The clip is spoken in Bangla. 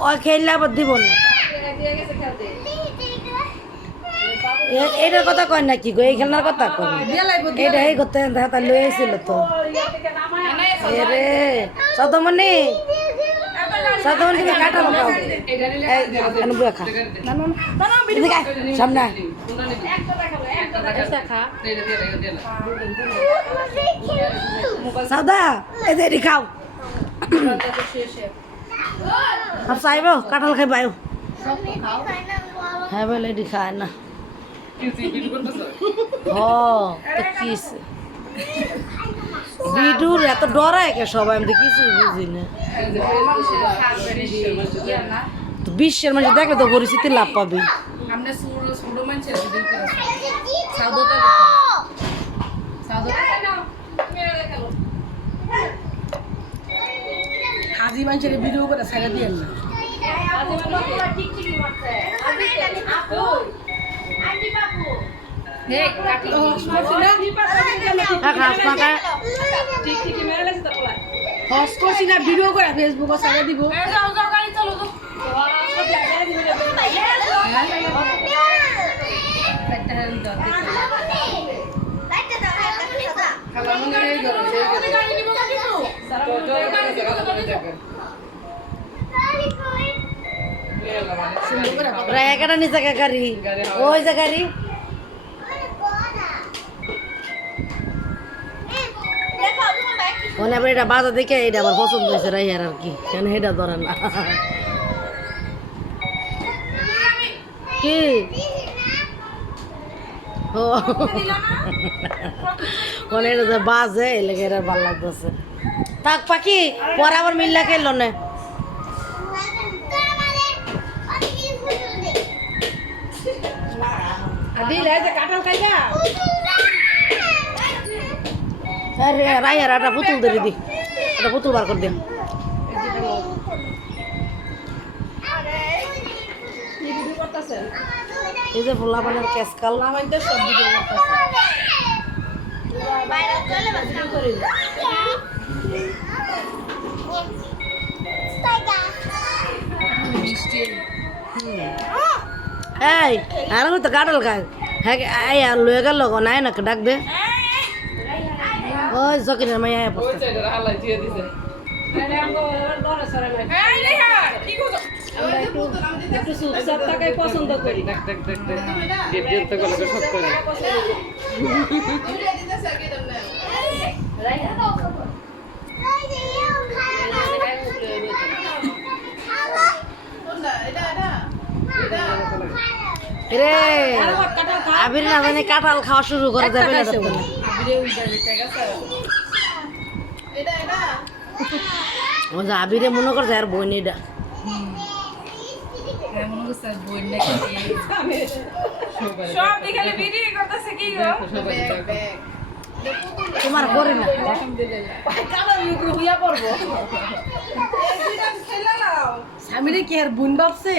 ও খেললে আবার দিব না এইটার কথা কয় না কি গো এই খেলনার কথা কয় এটা এই করতে হাতা লয়ে আইছিল তো রে সদমনি সদমনি তুমি কাটা লাগাও এই বুয়া খা সামনে সাদা এই যে খাও আর চাইব কাঁঠাল খাই পাই হ্যাঁ বলে এটি খায় না বিডুর এত ডরায় কে সবাই আমি কিছু বুঝি না বিশ্বের মানুষ দেখলে তো পরিস্থিতি লাভ পাবি হাজি মানুষের ভিডিও করে সাইডে দিয়ে না ভিডিও করে ফেসবুক সাইডে দিব একটা নিচে গাড়ি ওই যে গাড়ি মানে আবার এটা বাজার দেখে এটা আবার পছন্দ হয়েছে রাইয়ার আর কি কেন এটা ধরে না কি ও মানে এটা যে বাজে এই লেগে এটা ভালো লাগতেছে থাক পাখি পরে আবার মিল্লা খেললো না কাঁঠাল খাইয়া আরে রাইয়ার একটা পুতুল ধরে দি একটা পুতুল বার করে দে এই যে ভোলা বানের কেসকাল সব ভিডিও করতেছে এই আর তো কাঁঠাল খায় হ্যাঁ এই আর লয়ে গেল নাই না ডাক দে ওই জকিনের মাই আয়া পড়ছে পছন্দ করি রে আবির না জানি কাঁঠাল খাওয়া শুরু করে যাবে না আবিরে মনে করছে আর বই নেই তোমার করে না স্বামীরে কি আর বোন ভাবছে